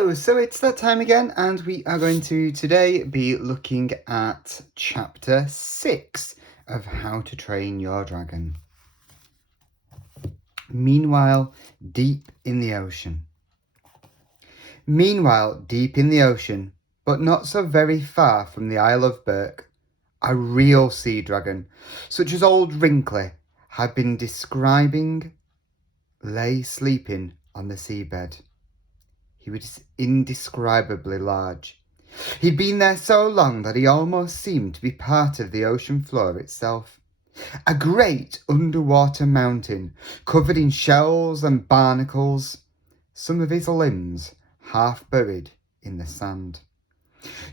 Hello, so it's that time again, and we are going to today be looking at chapter 6 of How to Train Your Dragon. Meanwhile, deep in the ocean. Meanwhile, deep in the ocean, but not so very far from the Isle of Berk, a real sea dragon, such as old Wrinkly had been describing, lay sleeping on the seabed. He was indescribably large. He'd been there so long that he almost seemed to be part of the ocean floor itself. A great underwater mountain covered in shells and barnacles, some of his limbs half buried in the sand.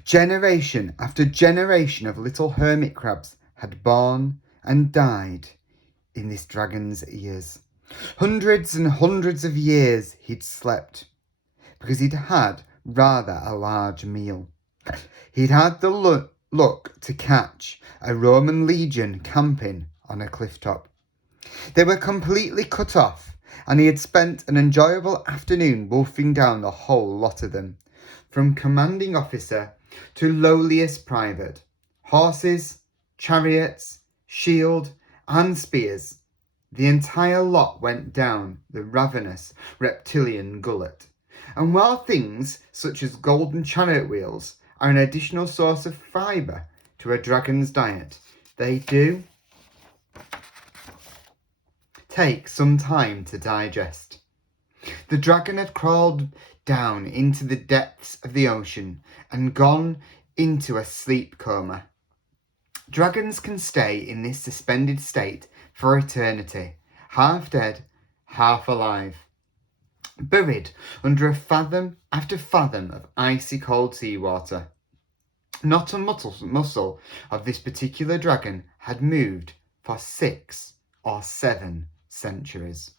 Generation after generation of little hermit crabs had born and died in this dragon's ears. Hundreds and hundreds of years he'd slept, because he'd had rather a large meal. He'd had the luck to catch a Roman legion camping on a cliff top. They were completely cut off, and he had spent an enjoyable afternoon wolfing down the whole lot of them, from commanding officer to lowliest private. Horses, chariots, shield, and spears. The entire lot went down the ravenous reptilian gullet. And while things such as golden chariot wheels are an additional source of fibre to a dragon's diet, they do take some time to digest. The dragon had crawled down into the depths of the ocean and gone into a sleep coma. Dragons can stay in this suspended state for eternity, half dead, half alive, buried under a fathom after fathom of icy cold seawater. Not a muscle of this particular dragon had moved for 6 or 7 centuries.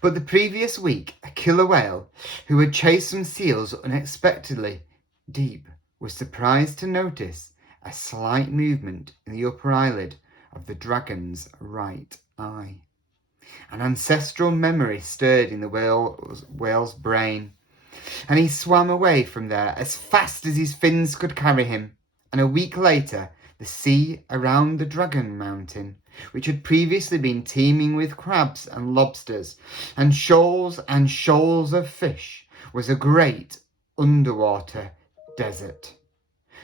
But the previous week, a killer whale who had chased some seals unexpectedly deep was surprised to notice a slight movement in the upper eyelid of the dragon's right eye. An ancestral memory stirred in the whale's brain, and he swam away from there as fast as his fins could carry him. And a week later, the sea around the Dragon Mountain, which had previously been teeming with crabs and lobsters and shoals of fish, was a great underwater desert.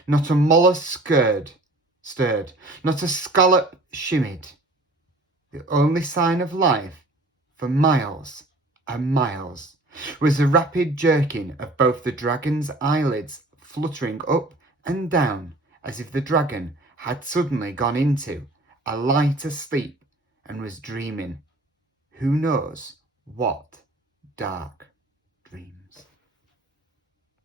Not a mollusk stirred, not a scallop shimmied. The only sign of life for miles and miles was the rapid jerking of both the dragon's eyelids fluttering up and down, as if the dragon had suddenly gone into a lighter sleep and was dreaming who knows what dark dream.